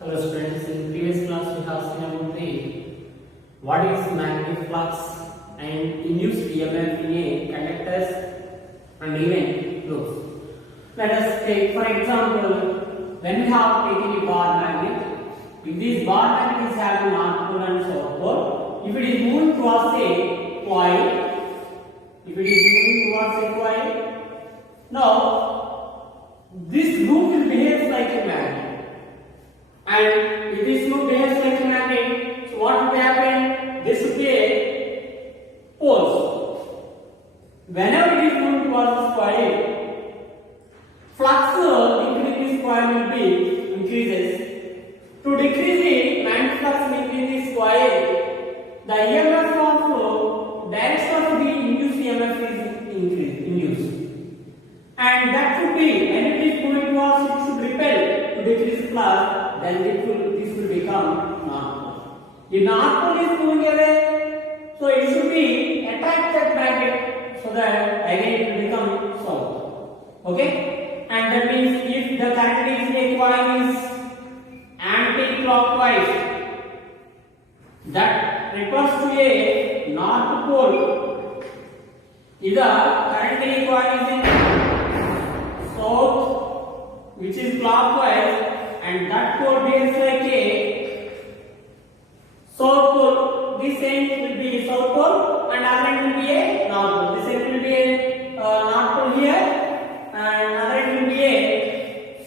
Hello students, in previous class we have seen about the what is magnetic flux and induced EMF in a conductors and even loops. Let us take for example, when we have taken a bar magnet, if this bar magnet is having north pole and south pole, if it is moving towards a coil, now this loop will behave like a magnet. And if this loop behaves like a magnet, so what will happen? This will be a poles. Whenever it is moving towards this coil, flux increase this coil will be increases. To decrease the magnetic flux between this coil, the EMF of direction of the induced EMF is induced. And that should be when it is moving towards, it should repel to decrease flux. Then this will become north pole. If north pole is moving away, so it should be attract that magnet, so that again it will become south. Okay? And that means if the current is in a coil is anti-clockwise, that refers to a north pole. If the current in a coil is in south, which is clockwise, and that pole behaves like a south pole, this end will be south pole and other end will be a north pole. This end will be a north pole here and other end will be a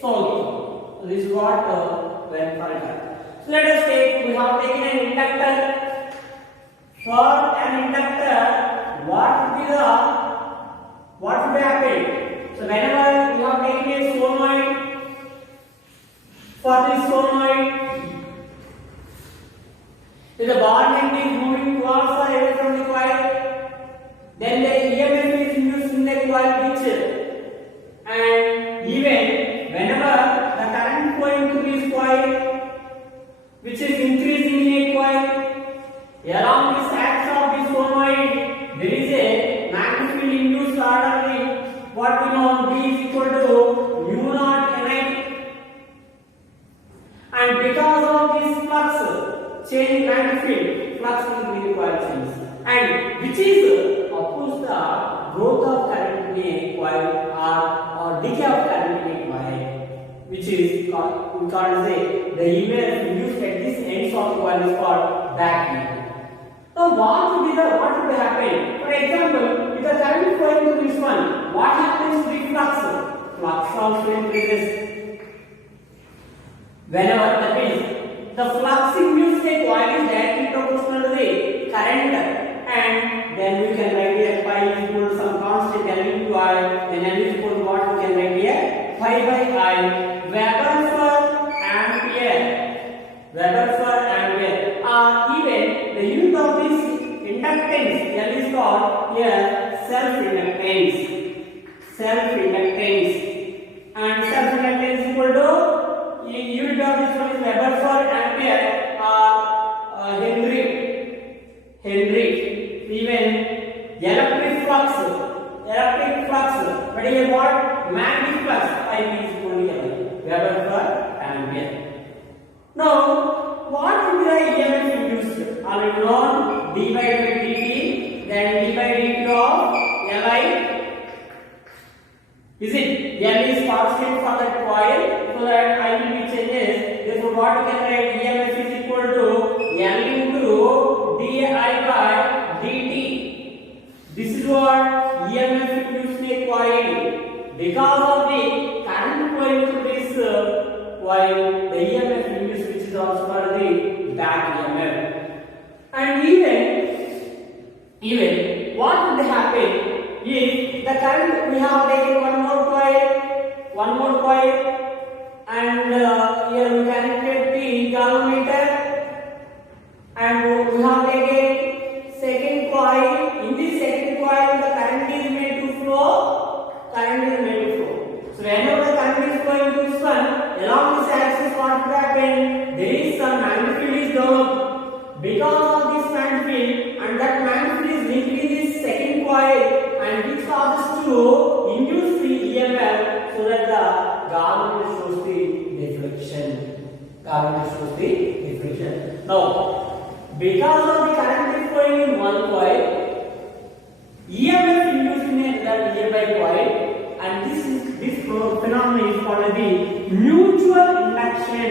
south pole. So this is what we are calling. So let us take, we have taken an inductor. For an inductor, what will happen? So whenever we have taken a solenoid, for this solenoid, if the bar magnet is moving towards or away from the coil, then the EMF is induced in the coil which, and even whenever the current flowing through this coil, which is increasing in a coil, along the axis of the solenoid, there is a magnetic field induced orderly, what we know B is equal to mu naught Ni. And because of this flux change magnetic field, flux will be the coil change, and which is oppose the growth of current in a coil or decay of current in a coil, which is called, we call say the EMF induced at this ends of the coil is called back EMF. Now what will happen? For example, if the current flowing through this one, what happens to the flux? Flux also increases. Whenever that means the flux induced a coil is directly proportional to the current, and then we can write here pi equal to some constant L into I, then L is equal to what we can write here pi by I, Weber per ampere, even the unit of this inductance L is called here self-inductance, and self-inductance is equal to unit of this one is Weber per ampere or Henry. Even electric flux, but here what? Magnetic flux, I is equal to Weber per ampere. Now, what will be the EMF induced? Already known d by dt, then d by dt of Li. Is it? L is constant for that coil, so that I will be changes. Therefore, what we can write EMF is equal to L into di by dt. This is what EMF induced in a coil. Because of the current flowing through this coil, the EMF induced, which is also called the back EMF. And even what would happen if the current, we have taken one more coil, and here we connected the galvanometer, and we have taken second coil. In this second coil, the current is made to flow. So whenever the current is flowing to this one, along this axis, what will happen? There is some magnetic field is developed. Because of this magnetic field, and that magnetic field is linked in this second coil, and which causes to induce the EMF, so that the galvanometer shows the deflection. Carbon shows the differential. Now, because of the current is flowing in one coil, EMF induced in that nearby coil, and this phenomenon is called as the mutual induction.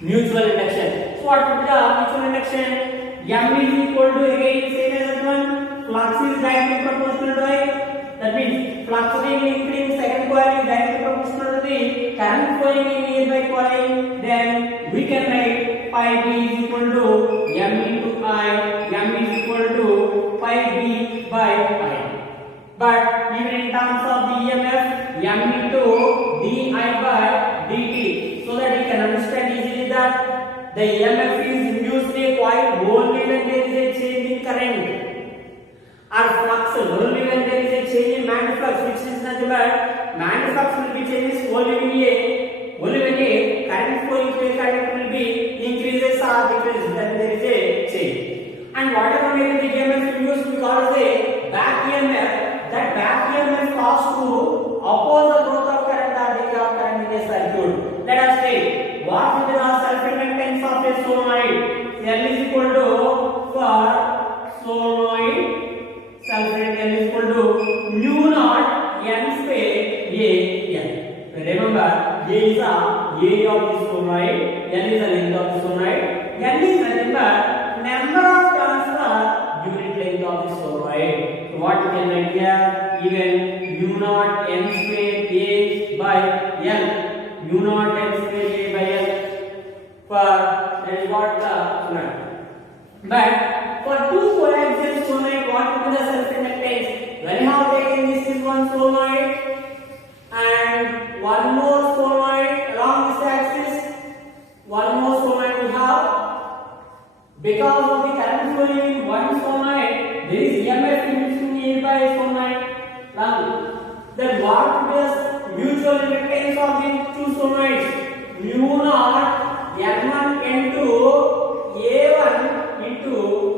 Mutual induction. So what would be the mutual induction? M is equal to again same as that one. Flux is directly proportional to I. That means flux being linked in second coil is directly proportional to the current flowing in nearby coil. Then we can write phi b is equal to M into I. M is equal to phi b by I. But even in terms of the EMF, M into di by dt, so that we can understand easily that the EMF is induced in a coil only when there is a change in current, or flux only when there is a change in magnetized flux, which is nothing but magnetized flux will be changes only when a current flowing through a conductor will be increases or decreases, then there is a change. And whatever may be the EMF induced, we call as a back EMF. That back EMF causes to oppose the growth of current or decay of current in a circuit. Let us say what is the self-inductance of a solenoid? L is equal to, for solenoid self-inductance L is equal to mu naught n square A n. Remember, A is the area of the solenoid, n is the length of the solenoid, n is the number of turns per unit length of the solenoid. So what we can write here? Even mu naught n square A by L. Mu naught n square A by L. For that is what the solenoid. But for two coaxial solenoid, what will be the self-inductance? When you have taken this is one solenoid and one more solenoid along this axis, one more solenoid we have. Because of the current flowing in one solenoid, there is EMF induced in nearby solenoid. Then what is mutual inductance of the two solenoids? Mu naught N1 into A1 into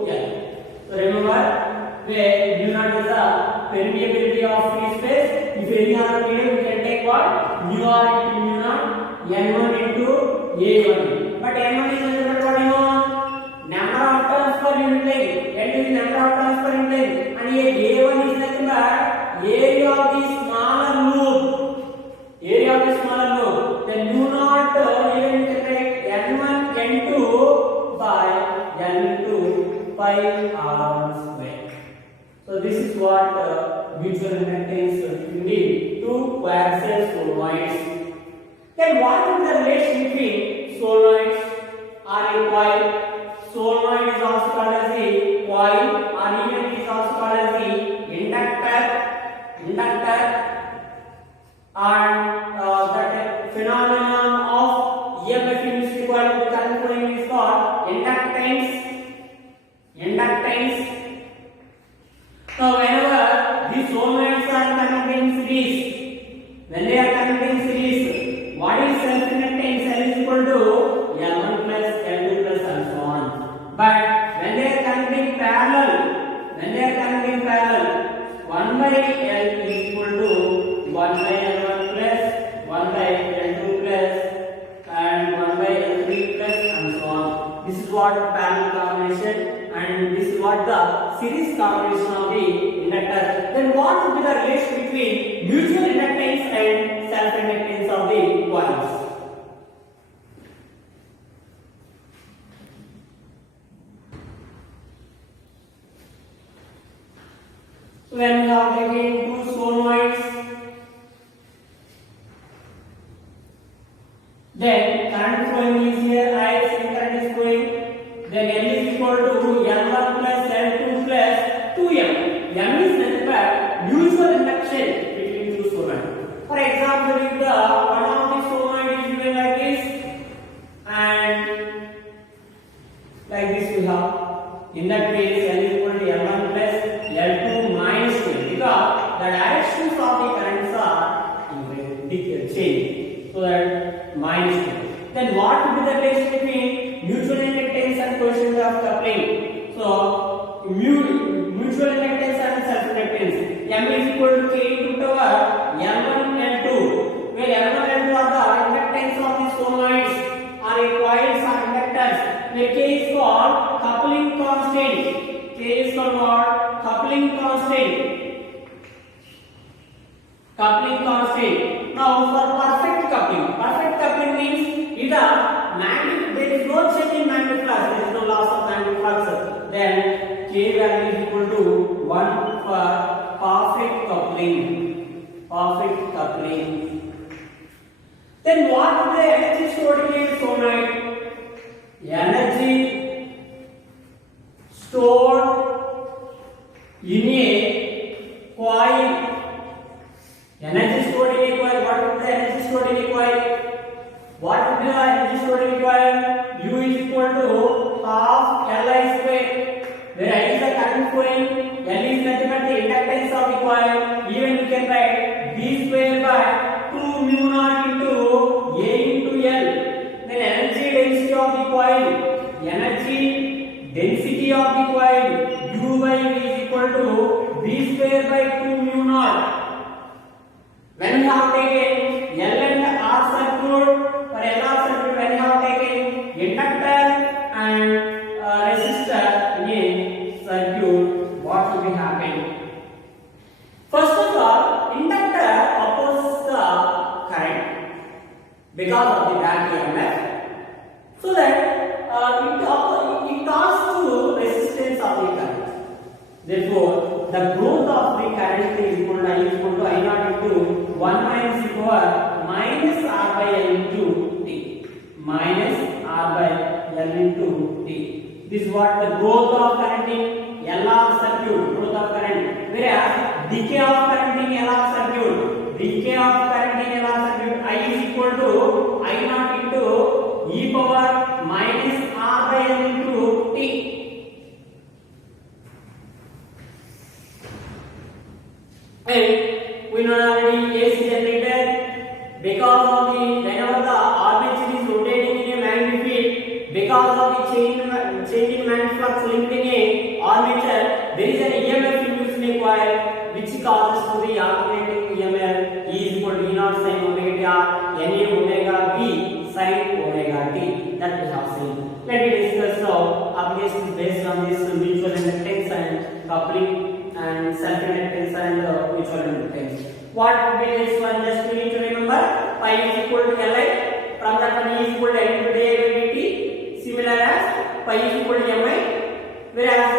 L. So remember, where mu naught is the permeability of free space. If any are needed, we can take what? Mu r into mu naught N1 into A1. But N1 is nothing but what you know? Number of turns per unit length. N is number of turns per unit length. And here A1 is nothing but area of the smaller loop. Area of the smaller loop. Then mu naught even you can write N1 N2 by N into pi r square. So this is what mutual inductance between the two coaxial solenoids. Then what is the relation between solenoids or a coil? Solenoid is also called as the coil, or even it is also called as the inductor, and that phenomenon of EMF induced in coil with current flowing is called inductance. So whenever these solenoids are connected in series, when they are connected in series, what is self-inductance? L is equal to L1 plus L2 plus and so on. But when they are connected in parallel, 1 by L is equal to 1 by L1 plus 1 by L2 plus and 1 by L3 plus and so on. This is what parallel combination, and this is what the series combination of the inductors. Then what would be the relation between mutual inductance and self-inductance of the coils? When we are taking two solenoids, then current flowing is here, I current is flowing, then L is equal to L1 plus L2 plus 2M. M is nothing but mutual induction between two solenoids. For example, if the one of the solenoid is given like this, and like this we have, in that case L is equal to L1 plus L2 minus 2, because the directions of the currents are changed, so that minus 2. Then what would be the relation between mutual inductance and coefficient of coupling? So mutual inductance and self-inductance. M is equal to K into power L1 L2, where L1 Then what is the energy stored in a solenoid? Energy stored in a coil. Energy stored in a coil. What is the energy stored in a coil? What is the energy stored in a coil? U is equal to half Li square. Where I is the current flowing, L is nothing but the inductance of the coil. Even we can write V square by 2 mu naught into A into L. Then energy density of the coil, energy density of the coil, U by V is equal to V square by 2 mu naught. When we have taken L and R circuit, for L R circuit, when we have taken inductor and resistor in circuit, what will be happening? First of all, inductor opposes the current because of the back EMF, so that it talks to resistance of the current. Therefore, the growth of the current is equal to I naught into 1 minus e power minus R by L into T. Minus R by L into T. This is what the growth of current in LR circuit, growth of current. Whereas decay of current in LR circuit, decay of current in LR circuit, I is equal to I naught into e power minus R by L into T. And we know already AC generator, because of the whenever the armature is rotating in a magnetic field, because of the change in magnetic flux linked in a armature, there is an EMF induced in a coil which causes to the alternating EMF E is equal to E naught sin omega t R Na omega B sin omega t. That we have seen. Let me discuss now applications based on this mutual inductance and coupling and self-inductance and mutual inductance. What will be this one? Just we need to remember pi is equal to Li. From that one E is equal to N into di by dt. Similar as pi is equal to Mi. Whereas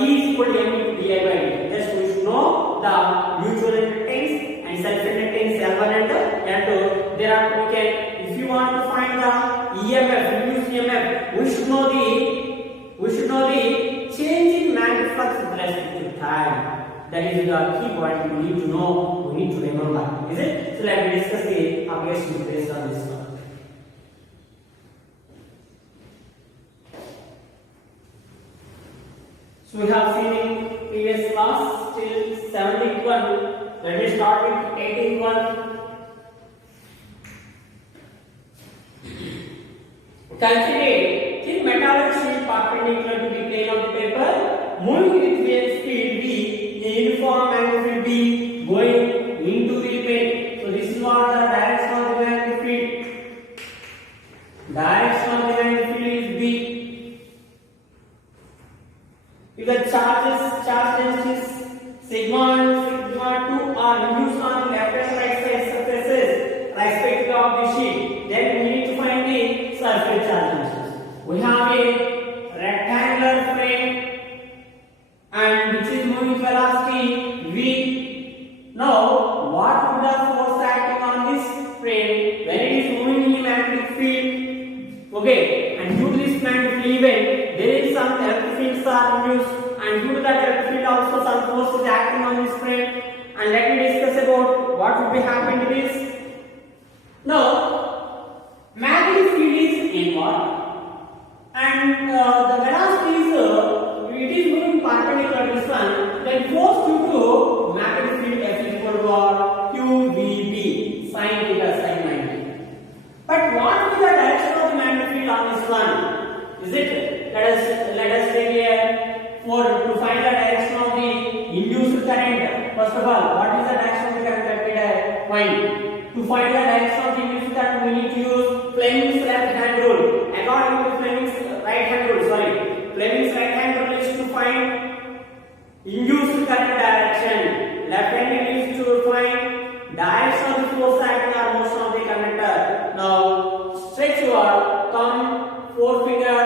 E is equal to M into di by dt. Just we should know the mutual inductance and self-inductance L1 and L2. There are we can, if you want to find the EMF, induced EMF, we should know the change in magnetic flux with respect to time. That is the key point we need to know, we need to remember. Is it? So let me discuss the application based on this one. So we have seen in previous class till 7th one. Let me start with 18th one. Consider thin metallic sheet perpendicular to the plane of the paper, moving with wave speed v, a uniform magnetic field B going into the plane. So this is what the direction of the magnetic field. Direction of the magnetic field is B. If the charge densities sigma and sigma 2 are induced on the left and right side surfaces respective of the sheet, then we need to find the surface charge densities. We have a rectangular frame and which is moving velocity v. Now, what would the force acting on this frame when it is moving in a magnetic field? Okay, and due to this magnetic field event, there is some electric fields are induced, and due to that electric field also some force is acting on this frame. And let me discuss about what would be happening to this. Now, magnetic field is inward, and the velocity is it is moving perpendicular to the sun. Then force due to magnetic field F is equal to QVB sin theta sin 90. But what is the direction of the magnetic field on this one? Is it? Let us take here to find the direction of the induced current. First of all, what is the direction of the current that we find? To find the direction of the induced current, we need to use Fleming's left hand rule. According to Fleming's right hand rule, Fleming's right hand rule is to find induced current direction. Left hand is to find direction of the force acting on motion of the conductor. Now, stretch your thumb, forefinger,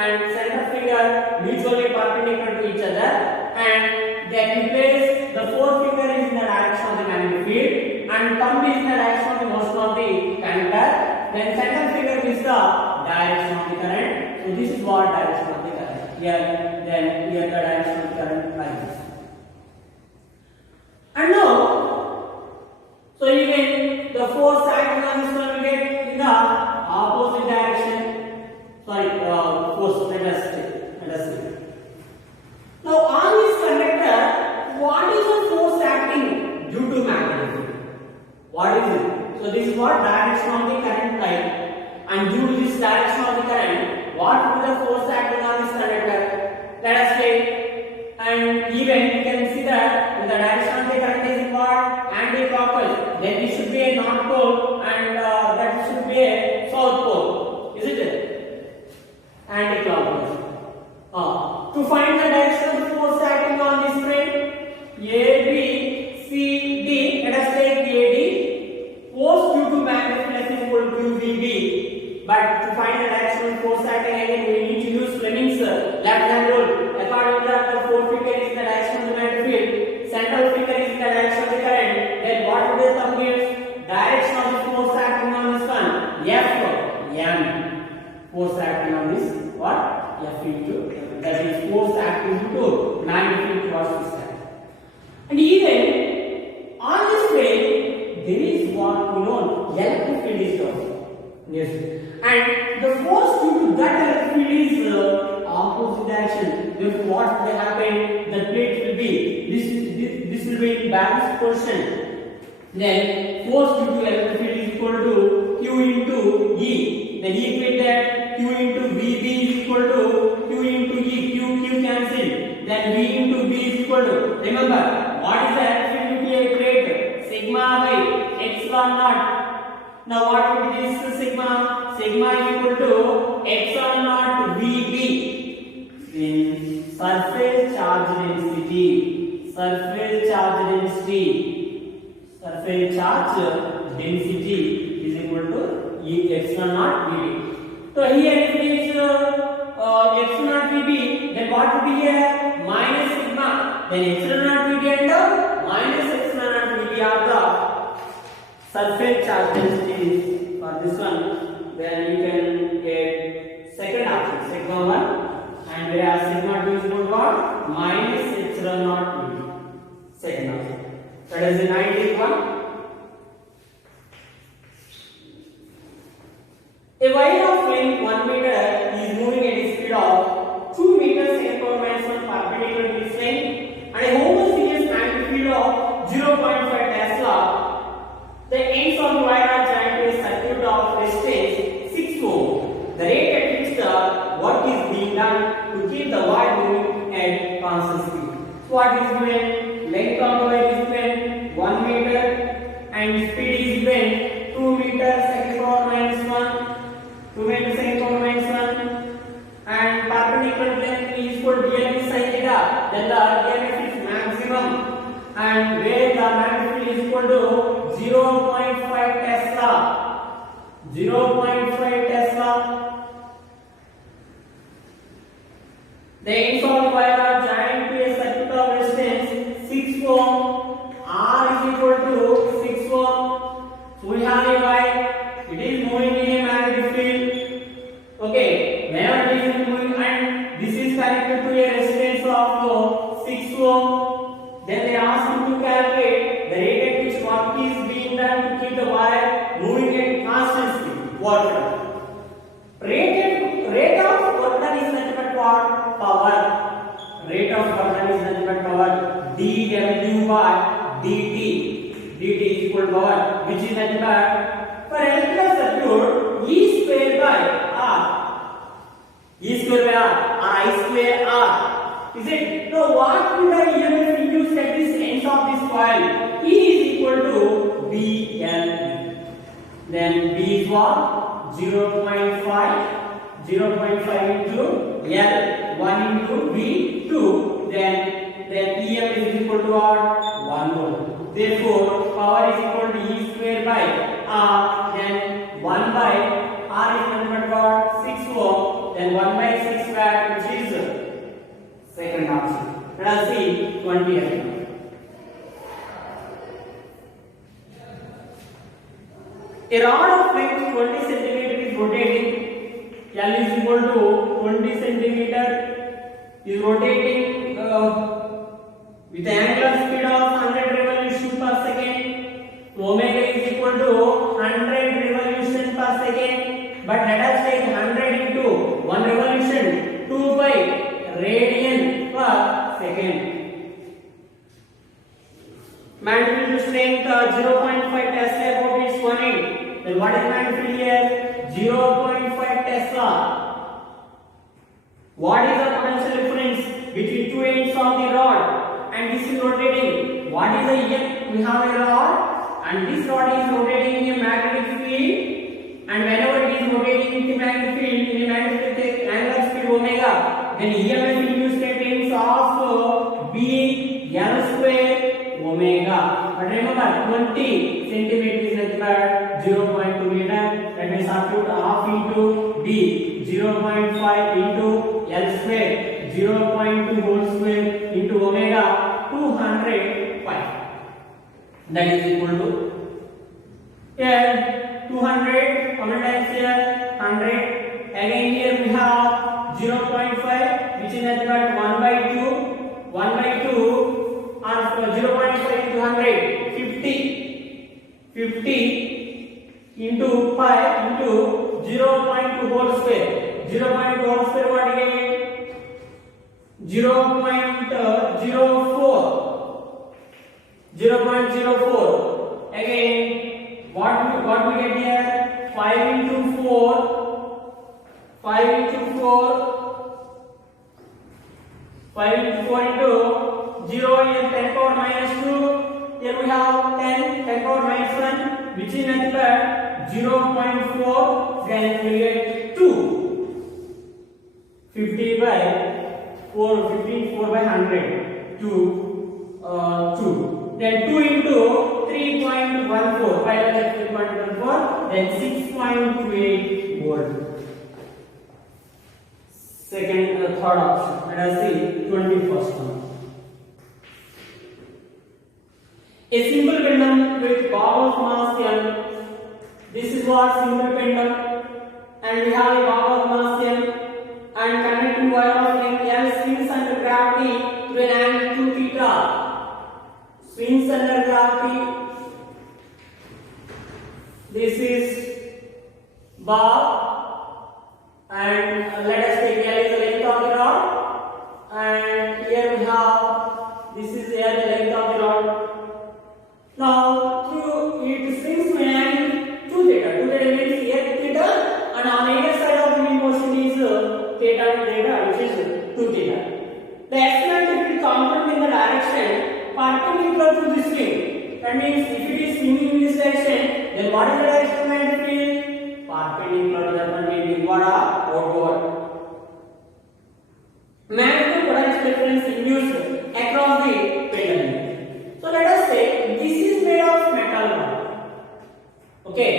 and center finger mutually perpendicular to each other, and then you place the forefinger is in the direction of the magnetic field, and thumb is in the direction of the motion of the conductor. then center figure is the direction of the current. So this is what direction of the current. Here, then here the direction of the current like this. And now, so even the force acting on this one will get in the opposite direction. Sorry, force. Let us see. Now on this conductor, what is the force acting due to magnetism? What is it? So this is what direction of the current like, and due to this direction of the current, what will the force acting on this conductor? Let us take, and even you can see that when the direction of the current is what anti-clockwise, then it should be a north pole and that should be a south pole, isn't it? Anti-clockwise. To find the direction of the force acting on this frame, A, B, C, D, let us take AD, force due to magnetic is equal to VB. But to find the direction of force acting again, we need to use Fleming's left-hand rule. According to that, the fourth figure is the direction of the magnetic field, central figure is the direction of the current. Then what would the thumb gives? Direction of the force acting on this one, F, M. Force acting on this, what? F into, that is force acting to magnetic field towards this side. And even on this frame, there is what we know electric field is also. Yes. And the force due to that electric field is opposite direction. Therefore, what will happen? The plate will be this will be in balanced position. Then force due to electric field is equal to Q into E. Then equate that Q into VB is equal to Q into E. Q cancel. Then V into B is equal to. Remember, what is the electric field to a plate? Sigma by epsilon naught. Now what will be this sigma? Sigma is equal to epsilon naught VB. Then surface charge density. Surface charge density is equal to E epsilon naught VB. So here if it is epsilon naught VB, then what will be here? Minus sigma. Then epsilon naught VB and minus epsilon naught VB are the surface charge densities for this one. Then you can get second option, sigma 1, and whereas sigma 2 is equal to what? Minus epsilon naught VB. Second option. That is the 91. A wire of length 1 meter is moving at a speed of 2 meters per second perpendicular to this length, and a homogeneous magnetic field of 0.5 Tesla. The ends of the wire are joined to a circuit of resistance 6 ohm. The rate at which the work is being done to keep the wire moving at constant speed. So what is given? Length of the wire is given 1 meter and speed is given 2 meters second power minus 1. 2 meters second power minus 1, and perpendicular plane is equal to DL sin theta. Then the EMF is maximum, and where the magnetic field is equal to 0.5 Tesla. 0.5 Tesla. The ends of the wire are joined to a circuit of resistance 6 ohm. R is equal to 6 ohm. So we have a wire. It is moving in a magnetic field. Okay, whenever it is moving and this is connected to a resistance of 6 ohm, then they ask you to calculate the rate at which work is being done to keep the wire moving at constant speed. Water. Rate of work done is nothing but what? Power. Rate of work done is nothing but power. dW by dt. dt is equal to power, which is nothing but for electrical circuit, E square by R. E square by R, or I square R. Is it? Now what will the EMF induced at this ends of this coil? E is equal to BL. Then B is what? 0.5. 0.5 into L. 1 into V. 2. Then EMF is equal to what? 1 volt. Therefore, power is equal to E square by R, then 1 by R is nothing but what? 6 ohm, then 1 by 6 watt, which is second option. Let us see 20 . A rod of length 20 centimeter is rotating. L is equal to 20 centimeter is rotating with an angular speed of 100 revolution per second. Omega is equal to 100 revolution per second. But let us take 100 into 1 revolution, 2 by radian per second. Magnetic strength 0.5 Tesla about its 1 Then what is magnetic here? 0.5 Tesla. What is the potential difference between two ends of the rod? And this is rotating. What is the EM? We have a rod, and this rod is rotating in a magnetic field. And whenever it is rotating in the magnetic field in a magnetic angular speed omega, then EMF induced at ends of B L square omega. But remember, 20 centimeter is nothing but 0.2 meter. That means substitute half into B, 0.5 into L square, 0.2 whole square into omega, 200 pi. That is equal to here 200. How many times here? 100. Again here we have 0.5, which is nothing but 1 by 2. 1 by 2 or 0.5 into 100, 50 into pi into 0.2 whole square. 0.2 whole square what again? 0.04. 0.04. Again, what we get here? 5 into 4. 5 into 4. 5 into 4 into 0 here 10 power minus 2. Here we have 10 power minus 1, which is nothing but 0.4. Then we get 2. 50 by 4, 15, 4 by 100. 2. Then 2 into 3.14. 5 is 3.14. Then 6.28 volt. Second, third option. Let us see 21st one. A simple pendulum with bob of mass M. This is what simple pendulum, and we have a bob of mass M and connecting wire of length L swings under gravity to an angle 2 theta. Swings under gravity. This is bob, and let us take L is the length of the rod, and here we have this is L the length of the rod. Now through it swings to an angle 2 theta. 2 theta means here theta, and on either side of the motion is theta and theta, which is 2 theta. The exponent will component in the direction perpendicular to the swing. That means if it is swinging in this direction, then what is the direction of magnetic field? Perpendicular to that one, meaning what are outward. Magnetic potential difference induced across the pendulum. So let us say this is made of metal rod. Okay,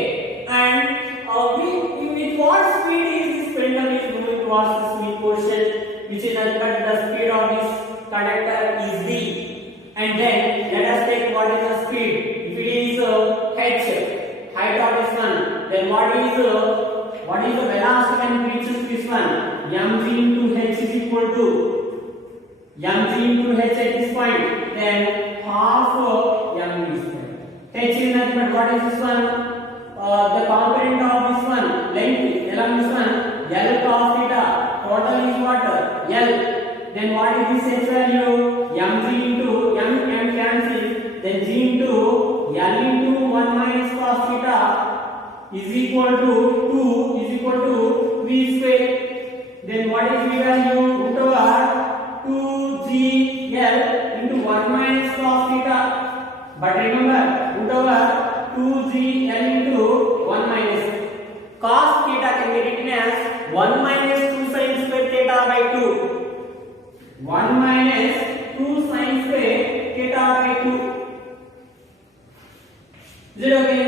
and with what speed is this pendulum is moving towards the swing portion, which is nothing but the speed of this conductor is v. And then let us take what is the speed. If it is h, height of this one, then what is the velocity when it reaches this one? Mg into h is equal to mg into h at this point. Then half m is there. H is nothing but what is this one? The component of this one, length along this one, L cos theta. Total is what? L. Then what is this h value? Mg into m cancel. Then g into L into 1 minus cos theta is equal to 2 is equal to v square. Then what is v value? Root over 2gl into 1 minus cos theta. But remember, root over 2gl into 1 minus cos theta can be written as 1 minus 2 sin square theta by 2. 1 minus 2 sin square theta by 2. Is it okay?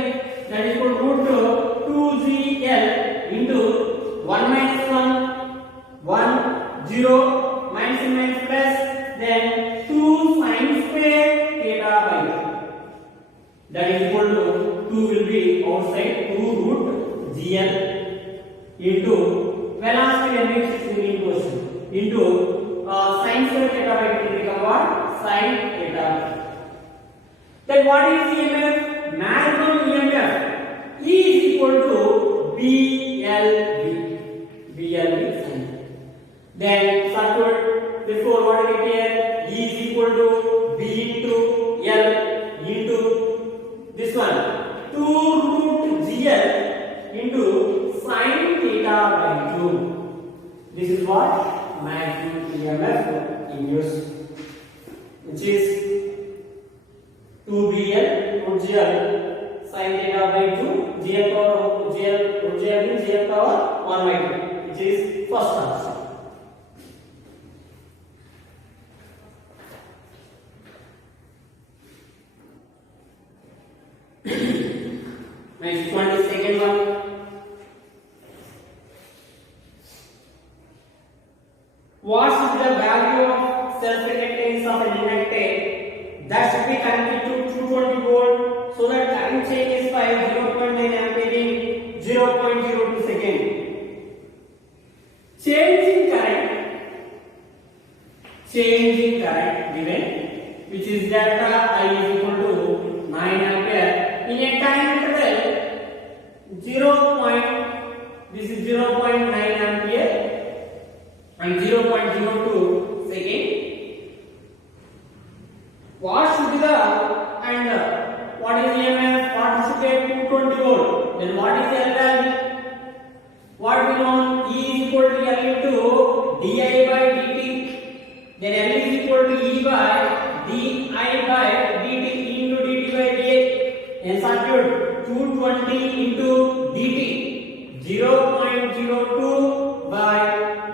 That is equal to root 2gl into 1 minus 1, 0, minus and minus plus, then 2 sin square theta by 2. That is equal to 2 will be outside, 2 GL into velocity and which is moving motion into sin square theta by dt become what? Sin theta. Then what is EMF? Maximum EMF E is equal to BLV. BLV sin. Then circuit before what we get here? E is equal to B into L into this one 2 root GL into sin theta by 2. This is what maximum EMF induced, which is 2BL root GL sin theta by 2 GL power GL root GL means GL power 1 by 2, which is first answer. Next one is second one. What should the value of self-reactance of an inductor that should be connected to 220 volt so that current changes by 0.9 ampere in 0.02 second. Change in current given, which is delta I is equal to 9 ampere in a time interval this is 0.9 ampere and 0.02 second. What should be the and what is EMF? What should get 220 volt? Then what is L value? What we know E is equal to L into di by dt. Then L is equal to E by di by dt into dt by dx. And circuit 220 into dt 0.02 by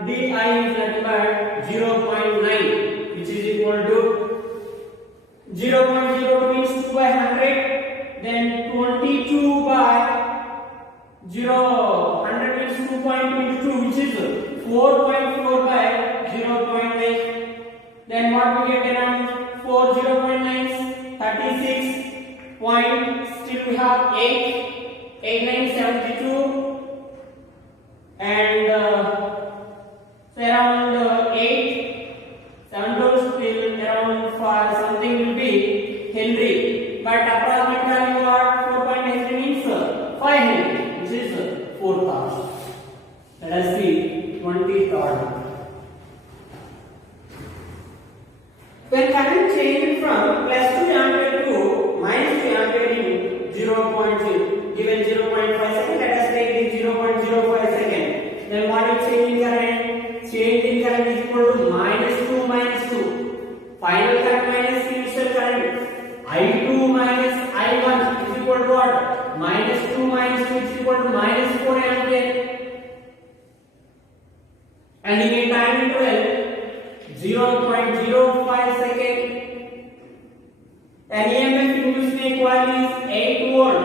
di is nothing but 0.9, which is equal to 0.02 means 2 by 100. Then 22 by 100 means 2.22, which is 4.4 by 0.9. Then what we get around 4 0.9s 36 point, still we have 8 9 72 and so around 8 7 goes till around 5 something will be Henry, but approximate value what 4.8 means 5 Henry, which is 4,000. Let us see 23rd. When current changes from plus 2 ampere to minus 2 ampere in 0.2 given 0.5 second, let us take the 0.05 second. Then what is change in current? Change in current is equal to minus 2 minus 2. Final current minus initial current. I2 minus I1 is equal to what? Minus 2 minus 2 is equal to minus 4 ampere. And in a time interval 0.05 second. An EMF induced in a coil is 8 volt.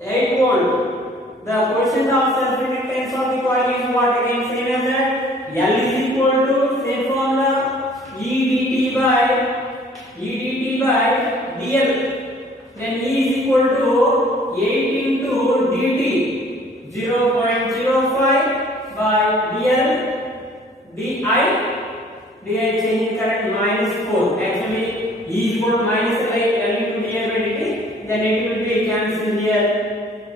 8 volt. The quotient of self-reactance of the coil is what again? Same as that. L is equal to same formula EDT by DL. Then E is equal to 8 into DT 0.05 by DL DI changing current minus 4. Actually E is equal to minus L into DL by DT. Then it will be cancelled here.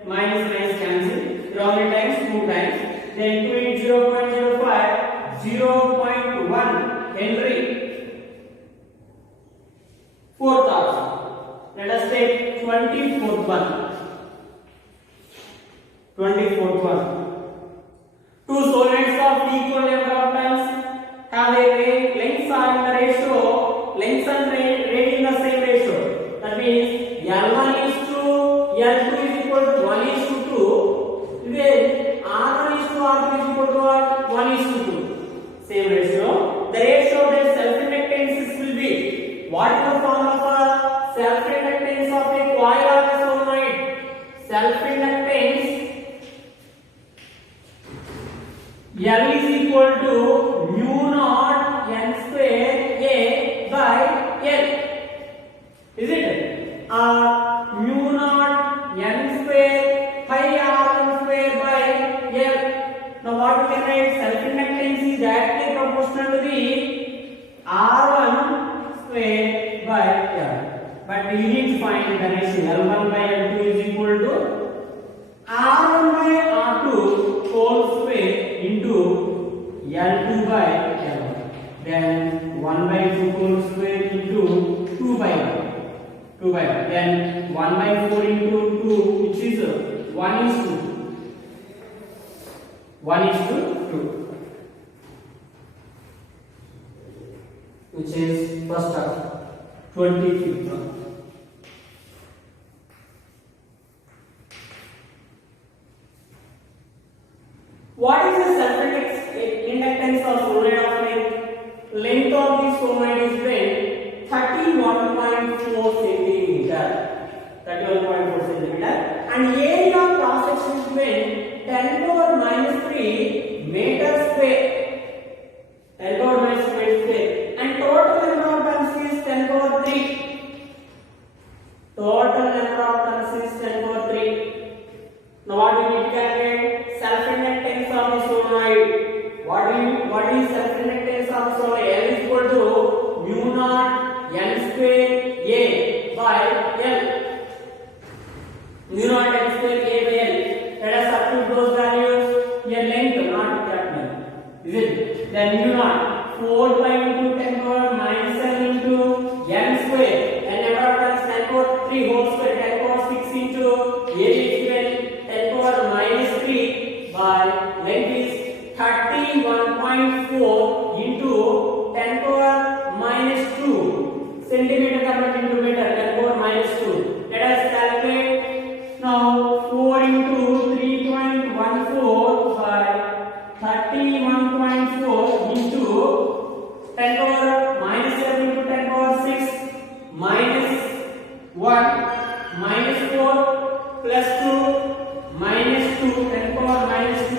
Minus cancel. Wrong times 2 times. Then 2 into 0.05 0.1 Henry 4,000. Let us take 24th one. 24th one. Two solenoids of equal number of turns have a lengths are in the ratio, lengths and rate in the same ratio. That means L1 is to L2 is equal to 1 is to 2. Then R1 is to R2 is equal to what? 1 is to 2. Same ratio. The ratio of their self-reactances will be what is the formula for self-reactance of a coil or a solenoid? Self-reactance L is equal to mu naught n square A by L. Is it? Mu naught n square pi R1 find the ratio L1 by L2 is equal to R1 by R2 whole square into L2 by L1. Then 1 by 2 whole square into 2 by 1. 2 by 1. Then 1 by 4 into 2, which is 1 is to 2, which is first term, 25th term. What is the self-inductance of solenoid of length? Length of this solenoid is then 31.4 centimeter. 31.4 centimeter. And area of cross section is then 10 power minus 3 meter square. 10 power minus 3 square. And total number of turns is 10 power 3. Total number of turns is 10 power 3. Now what we need to calculate? Self-inductance of the solenoid. What is self-inductance of the solenoid? L is equal to mu naught n square A by L. Mu naught n square A by L. Let us substitute those values. Here length not capital. Is it? Then mu naught 4 pi into 10 power minus 7 into n square. And number of turns 10 power 3 whole square. 10 power 6 into A is given 10 power minus 3 by length is 31.4 into 10 power minus 2 centimeter converted into meter. 10 power minus 2. Let us calculate. Now 4 into 3.14 by 31.4 into 10 power minus 7 into 10 power 6 minus 1 minus 4 plus 2 minus 2 10 power minus 2,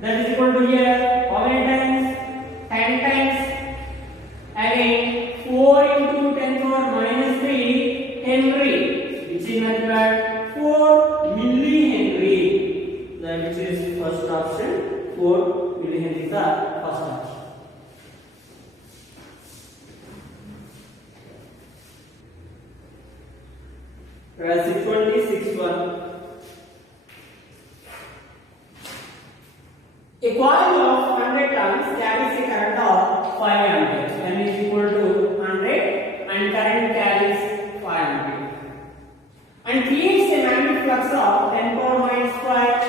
that is equal to here how many times? 10 times. Again 4 into 10 power minus 3 Henry, which is nothing but 4 millihenry. That which is first option. 4 millihenry is the first option. Whereas 626 one. A coil of 100 turns carries a current of 5 amperes. N is equal to 100 and current carries 5 amperes. And creates a magnetic flux of 10 power minus 5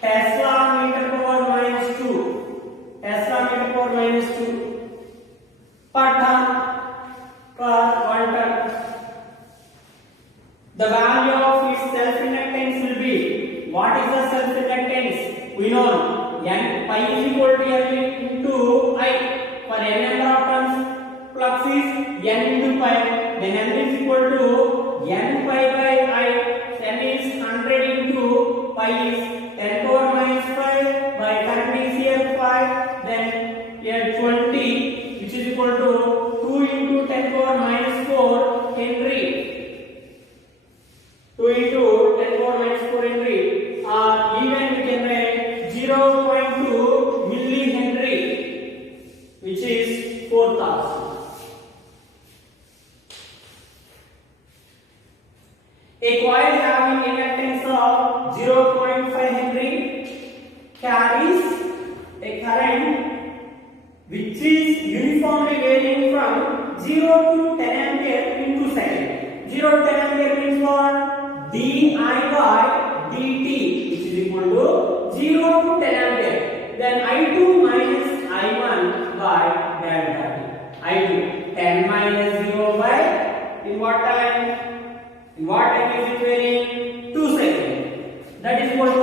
Tesla meter power minus 2. Tesla meter power minus 2 per turn per 1 turn. The value of its self-inductance will be, what is the self-inductance? We know n pi is equal to L into I. For n number of turns, flux is n into pi. Then n is equal to n pi by I. N is 100 into pi is 10 power minus 5 by current is here 5. Then here 20, which is equal to 2 into 10 power minus 4 Henry. 2 into 10 power minus 4 Henry. Even we can write 0.2 millihenry, which is 4000. A coil having inductance of 0.5 Henry carries a current which is uniformly varying from 0 to 10 ampere into second. 0 to 10 ampere means what? di by dt, which is equal to 0 to 10 ampere. Then I2 minus I1 by delta t. I2 10 minus 0 by in what time? In what time is it varying? 2 seconds. That is equal to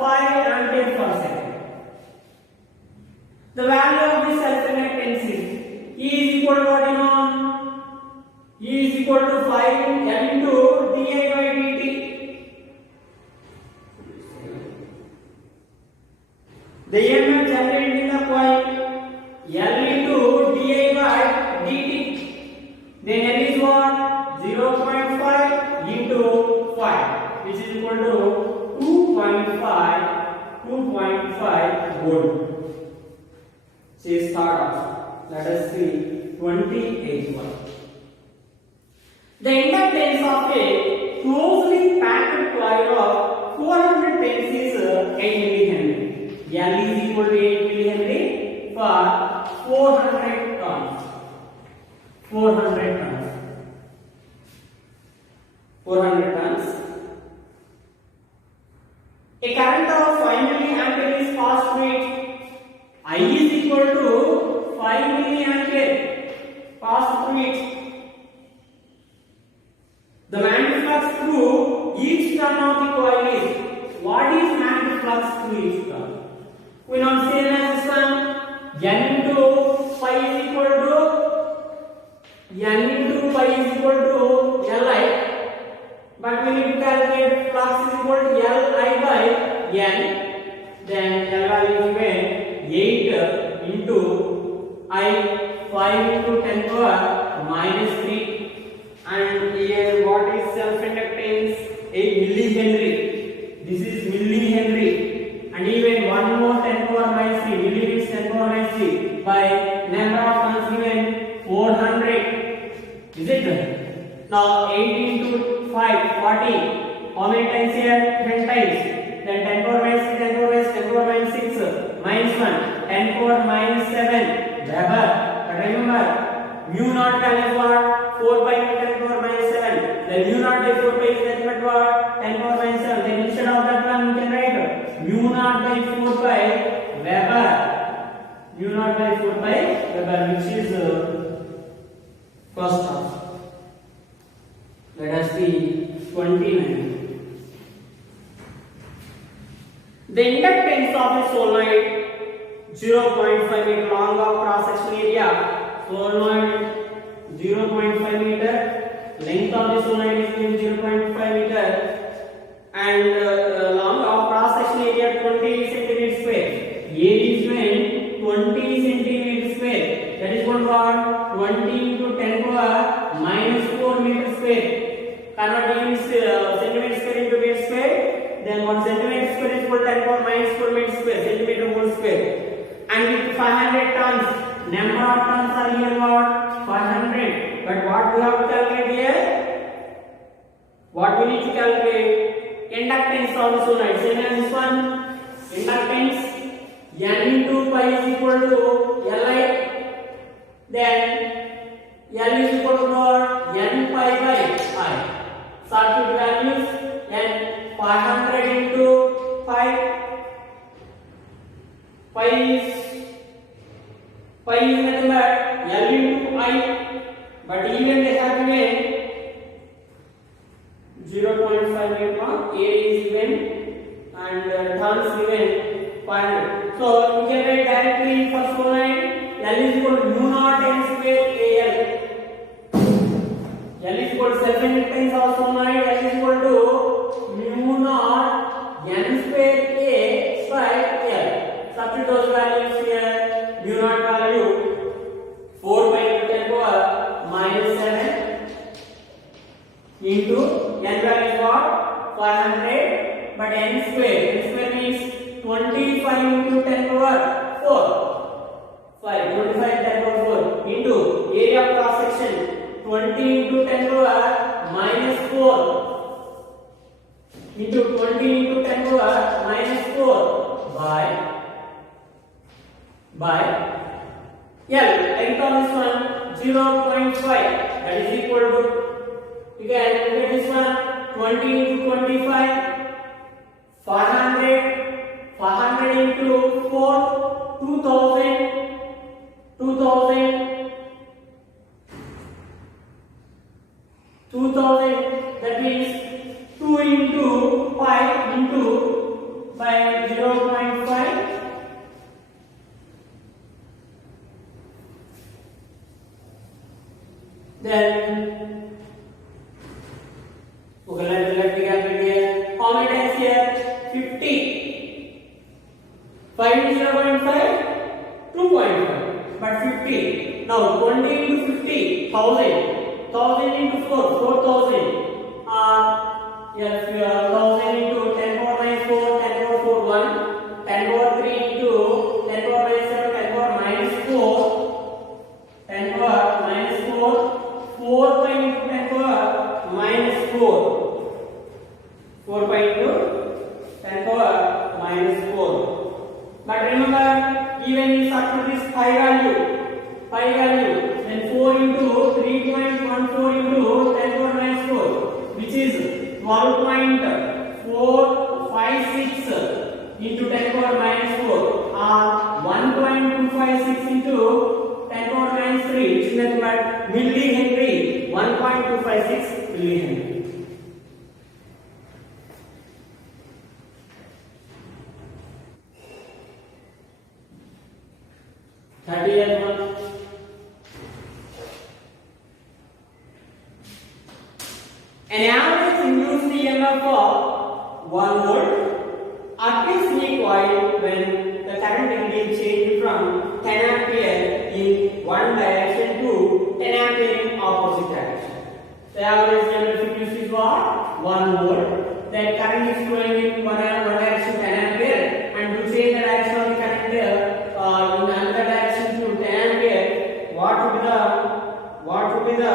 5 ampere per second. The value of this self-inductance is E is equal to what you know? E is equal to 5 L into di by dt. The EMF generated in the coil L into di by dt. Then L is what? 0.5 into 5, which is equal to 2.5 volt. This is third option. Let us see 28th one. The inductance of a closely packed coil of 400 turns is 8 millihenry. L is equal to 8 millihenry for 400 turns. 400 turns. 400 turns. A current of 5 milliampere is passed through it. I is equal to 5 milliampere passed through it. The magnetic flux through each turn of the coil is, what is magnetic flux through each turn? We now say as this one, N into pi is equal to Li, but we need to calculate flux is equal to Li by N. Then L value is given 8 into I, 5 into 10 to the minus 3. And here what is self-inductance? 8 millihenry. This is millihenry. And even one more 10 to the minus 3. Milli means 10 to the minus 3. By number of turns given 400. Is it? Now 8 into 5, 40. How many times here? 10 times. Then 10 to the minus 3, 10 to the minus 10 to the minus 6, minus 1, 10 to the minus 7, Weber. But remember, mu naught value is what? 4 by 10 to the minus 7. Then mu naught by 4 by is nothing but what? 10 to the minus 7. Then instead of that one, we can write mu naught by 4 by Weber. Mu naught by 4 by Weber, which is first term. Let us see 29. The inductance of a solenoid 0.5 meter long of cross section area. Solenoid 0.5 meter. Length of the solenoid is 0.5 meter. And long of cross section area 20 centimeter square. Area is when 20 centimeter square. That is what? 20 into 10 to the minus 4 meter square. Convert centimeter square into meter square. Then 1 centimeter square is equal to 10 to the minus 4 meter square, centimeter whole square. And with 500 tons, number of tons are here what? 500. But what we have to calculate here? What we need to calculate? Inductance of the solenoid. Same as this one. Inductance N into pi is equal to Li. Then L is equal to what? N pi by I. Circuit values N 500 into 5. Pi is nothing but L into I. But even they have given 0.5 meter, area is given, and turns given 500. So we can write directly for solenoid L is equal to mu naught n square AL. L is equal to self-inductance of solenoid. L is equal to mu naught n square A by L. Substitute those values here. Mu naught value 4 by 10 to the minus 7 into n value is what? 500. But n square means 25 into 10 to the 4. 25 10 to the 4 into area of cross section 20 into 10 to the minus 4 into 20 into 10 to the minus 4 by L. Length of this one 0.5, that is equal to, you can look at this one, 20 into 25, 500 into 4, 2000, that means 2 into pi into by 0.5. Then okay, let me calculate here. How many times here? 50. 5 into 0.5, 2.5. But 50. Now 20 into 50, 1000. 1000 into 4, 4000. Yes, 1000 into 10 power minus 4, 10 power 4, 1. 10 power 3 into 10 power minus 7, 10 power minus 4. 10 power minus 4. 4 by 10 power minus 4. But remember, even in circuit is pi value, then 4 into 3.14 into 10 power minus 4, which is 12.456 into 10 power minus 4, or 1.256 into 10 power minus 3, which is nothing but millihenry, 1.256 millihenry. An average induced EMF of 1 volt appears in a coil when the current will change from 10 ampere in one direction to 10 ampere in opposite direction. The average EMF induced is what? 1 volt. That current is flowing in one direction 10 ampere, and to change the direction of the current in another direction to 10 ampere, what would be the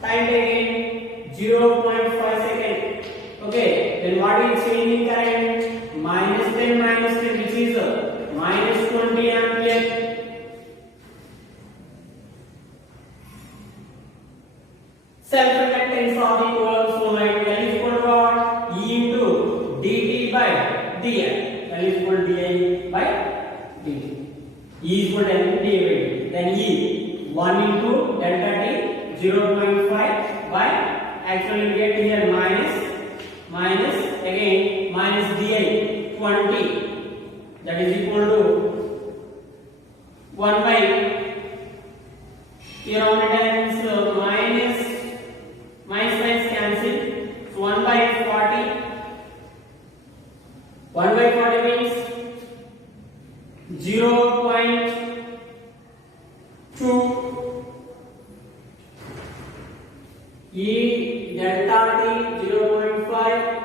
time taken? 0.5 second. Okay, then what is changing current? Minus 10 minus 10, which is minus 20 ampere. Self-reluctance of the coil solenoid L is equal to what? E into dt by dl. L is equal to di by dt. E is equal to L into di by dt. Then E 1 into delta t 0.5 by, actually we get here minus again minus di 20, that is equal to 1 by, here on the times minus cancel, so 1 by 40. 1 by 40 means 0.2 E delta t 0.5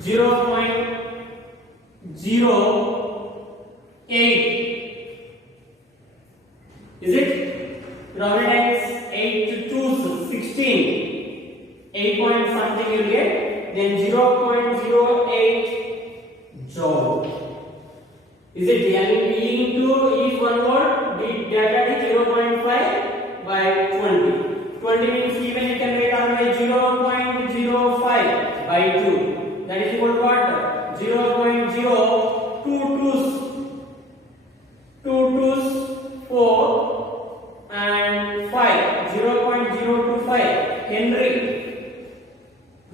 0.08. Is it? Providence 8 to 2 16. 8 point something you get. Then 0.08 joule. Is it L into each 1 volt? Delta t 0.5 by 20. 20 means even you can write down by 0.05 by 2. That is equal to what? 0.022 4 and 5. 0.025 Henry.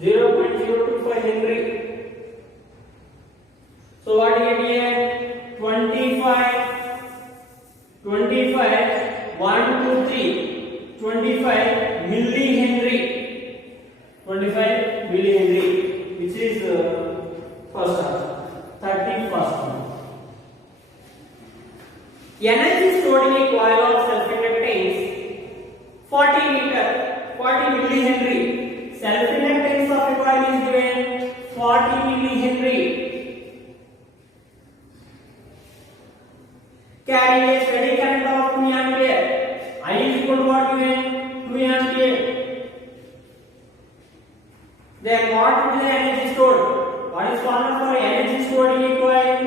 0.025 Henry. So what do you get here? 25 1 2 3 25 millihenry. 25 millihenry, which is first one. 31st one. Energy stored in a coil of self-inductance 40 millihenry. Self-inductance of a coil is given 40 millihenry. Carrying a steady current of 2 ampere. I is equal to what given? 2 ampere. Then what will be the energy stored? What is formula for energy stored in a coil?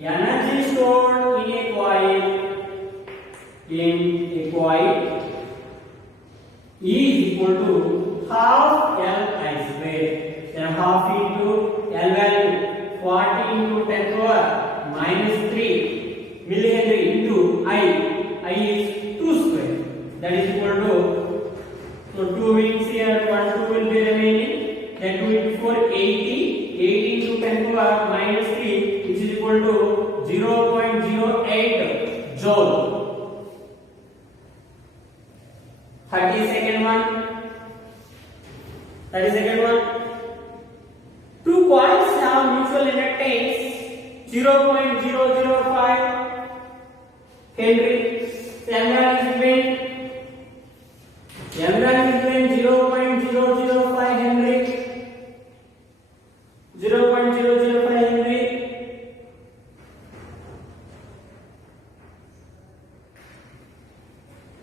Energy stored in a coil E is equal to half L I square. Then half into L value 40 into 10 power minus 3 millihenry into I is 2 square. That is equal to, so 2 means here 1 2 will be remaining. Then 2 into 4 80 into 10 power minus 3, which is equal to 0.08 joule. 32nd one. Two coils have mutual inductance 0.005 Henry. M1 is given 0.005 Henry. 0.005 Henry.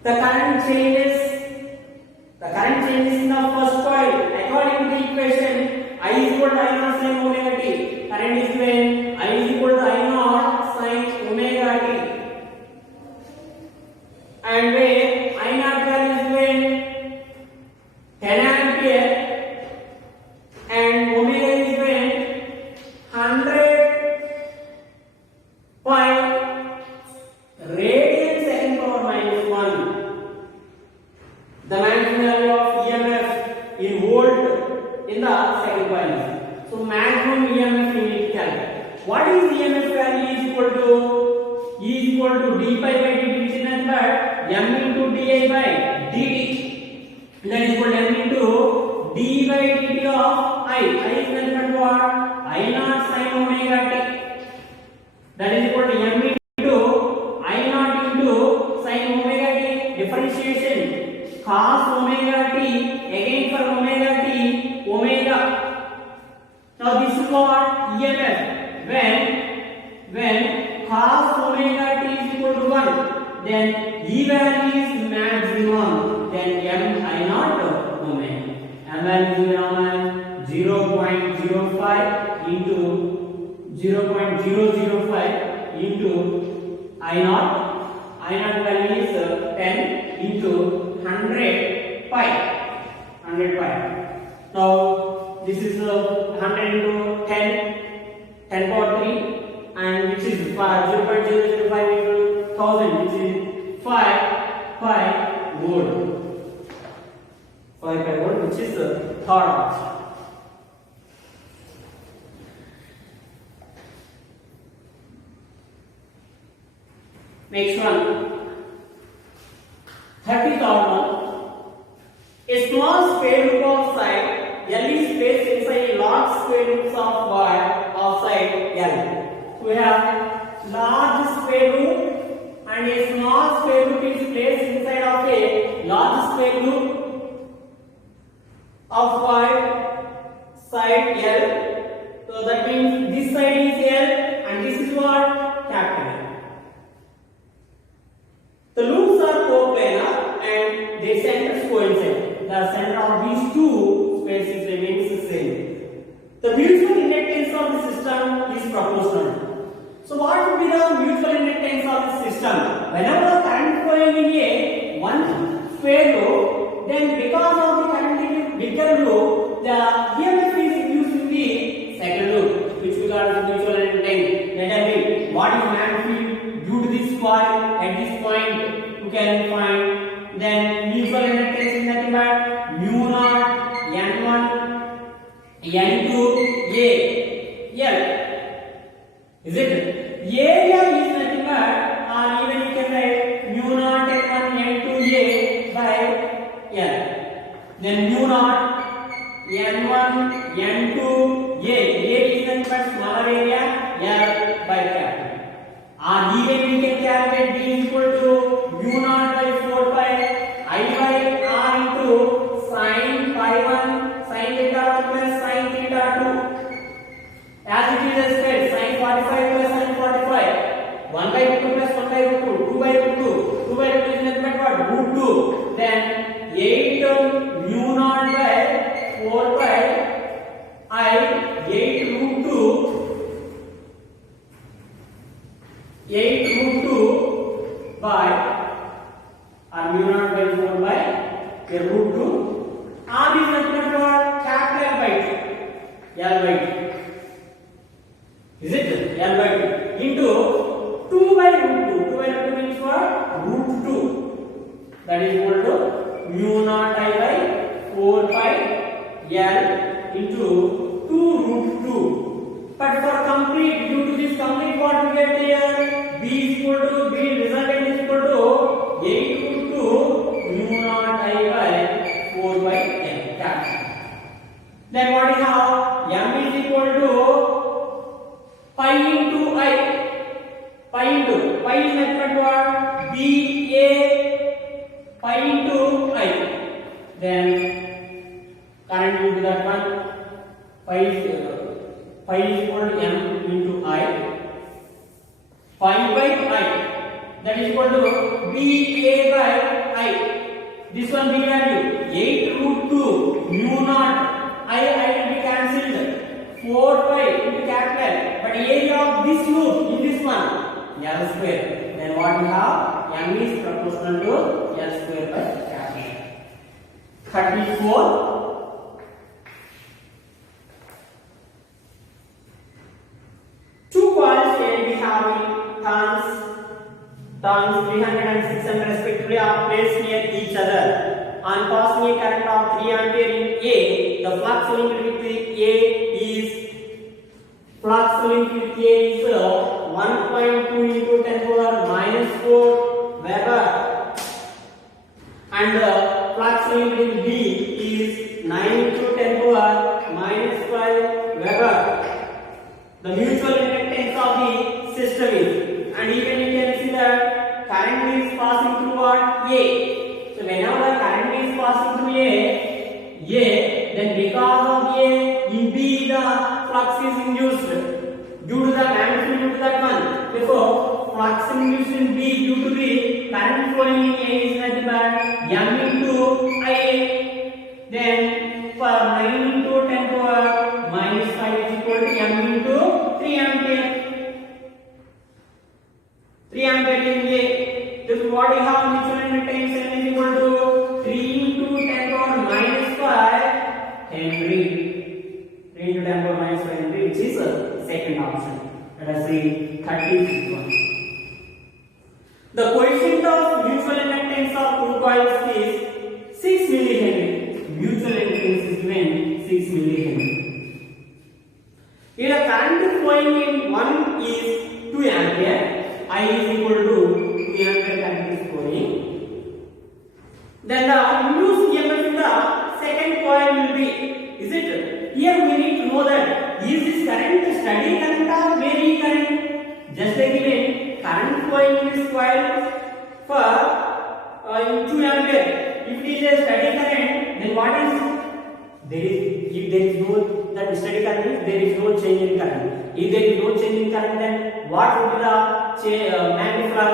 The current changes in the first coil according ampere and omega is when 100 radian second power minus 1. The maximum value of EMF in volt in the second coil. So maximum EMF we need to calculate. What is EMF value is equal to d pi by dt, which is nothing but m into di by dt. That is equal to m into d by dt of I. I is nothing but what? I naught sin omega t. That is equal to m into I naught into sin omega t. Differentiation cos omega t again for omega t omega. Now this is what EMF when cos omega t is equal to 1, then E value is maximum, then m I naught omega. M value is around 0.05 into 0.005 into I naught. I naught value is 10 into 100 pi. Now this is 100 into 10 power 3, and which is 0.005 into 1000, which is 5 volt. 5 volt, which is the third option. Next one, 33rd one. A small square loop of side L is placed inside a large square loop of wire of side L. We have large square loop and a small square loop is placed inside of a large square loop of wire side L. So that means this side is L and this is what? Capital L. The loops are coplanar and their centers coincide. The center of these two spaces remains the same. The mutual inductance of the system is proportional. So what would be the mutual inductance of the system? Whenever the current flowing in a one square loop, then because of the current in a bigger loop, the EMF is induced in the second loop, which we call the mutual inductance. Let us see what is magnitude due to this coil at this point. You can find then mutual inductance is nothing but mu naught n1 n2 a l. Is it? Area is nothing but, or even you can write mu naught n1 n2 a by l. Then mu naught n1 n2 a is nothing but smaller area l by capital. Or even we can calculate d is equal to mu naught by 4 pi I by r into sin pi 1 sin theta 1 plus sin theta 2. As it is said, sin 45 plus sin 45, 1 by root 2 plus 1 by root 2, 2 by root 2, 2 by root 2 is nothing but what? Root 2. Then 8 mu naught by 4 pi I 8 root 2 by or mu naught by 4 by root 2. R is nothing but what? Capital L by 2. L by 2. Is it? L by 2 into 2 by root 2. 2 by root 2 means what? Root 2. That is equal to mu naught I by 4 pi L into 2 root 2. But for complete, due to this complete, what we get here? B is equal to B resultant is equal to 8 root 2 mu naught I by 4 by L. Then what is now? M is equal to pi into I. Pi is nothing but what? B A pi into I. Then current into that one. Pi is equal to M into I. Pi by I. That is equal to B A by I. This one B value 8 root 2 mu naught I will be cancelled 4 pi into capital, but area of this loop in this one L square. Then what we have? M is proportional to L square by capital. 34 turns 300 and 600 respectively are placed near each other. On passing a current of 3 ampere in A, the flux linked with A is 1.2 into 10 power minus 4 Weber, and the flux linked in B is 9 into 10 power minus 5 Weber. The mutual inductance of the system is, and even you can see that current is passing through what? A. So whenever the current is passing through A, then because of A, in B the flux is induced due to the magnitude due to that one. Therefore, flux induced in B due to the current flowing in A is nothing but M into IA. Then for 9 into 10 power minus 5 is equal to M into 3 ampere. 3 ampere in A. Therefore, what we have mutual inductance N is equal to 3 into 10 power minus 5 Henry. 3 into 10 power minus 5 Henry, which is second option. Let us see 36 one. The coefficient of mutual inductance of two coils is 6 millihenry. Mutual inductance is given 6 millihenry. Here the current flowing in one is 2 ampere. I is equal to 2 ampere current is flowing. Then the induced EMF in the second coil will be, is it? Here we need to know that is this current steady current or varying current? Just like given current flowing in this coil for 2 ampere. If it is a steady current, then what is if there is no that steady current is there is no change in current. If there is no change in current, then what would be the magnetic flux?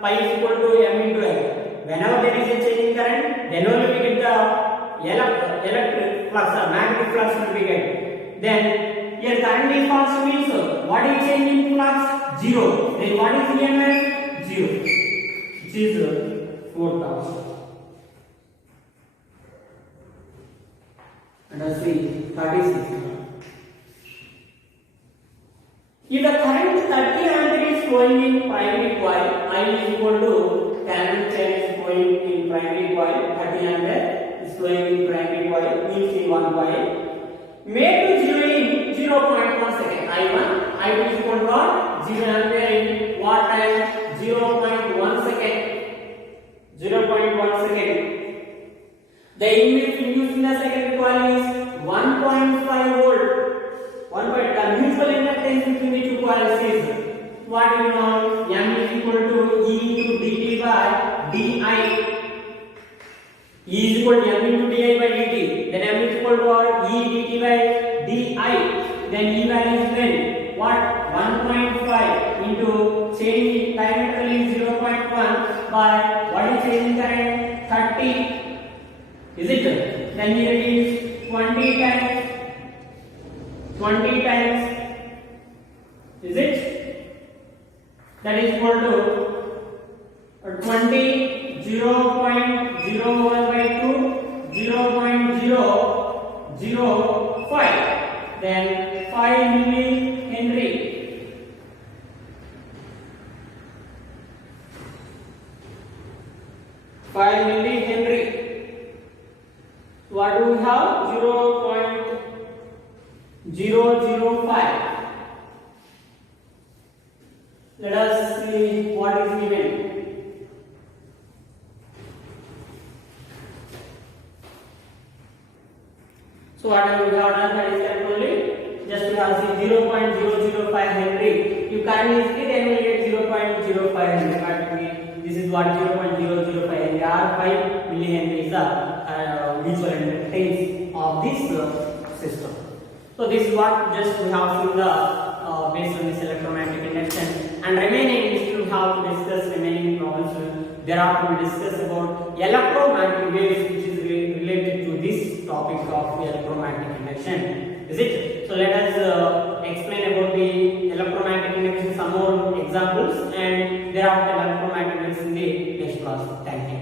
Pi is equal to M into L. Whenever there is a change in current, then only we get the electric flux or magnetic flux will be get. Then here current is constant means what is change in flux? 0. Then what is EMF? 0. Which is 4th option. And let's see 36. If the current 30 ampere is flowing in primary coil, I is equal to tan chain is flowing in primary coil, 30 ampere is flowing in primary coil, means in one coil. Made to 0 in 0.1 second. I1 is equal to what? 0 ampere in what time? 0.1 second. 0.1 second. The EMF induced in the second coil is 1.5 volt. The mutual inductance between the two coils is what we know? M is equal to E into dt by di. E is equal to M into di by dt. Then M is equal to what? E dt by di. Then E value is when what? 1.5 into change diametrically 0.1 by what is change in current? 30. Is it? Then here it is 20 times. 20 times. Is it? That is equal to 20, 0.01 by 2, 0.005. Then 5 millihenry. 5 millihenry. What do we have? 0.005. Let us see what is given. So whatever we have done, that is correct only. Just we have see 0.005 Henry. If current is 3, then we will get 0.05 Henry. This is what 0.005 Henry or 5 millihenry is the mutual inductance of this system. So this is what just we have seen the based on this electromagnetic induction, and remaining we still have to discuss remaining problems. Thereafter we discuss about electromagnetic waves, which is related to this topic of electromagnetic induction. Is it? So let us explain about the electromagnetic induction, some more examples, and thereafter electromagnetic waves in the next class. Thank you.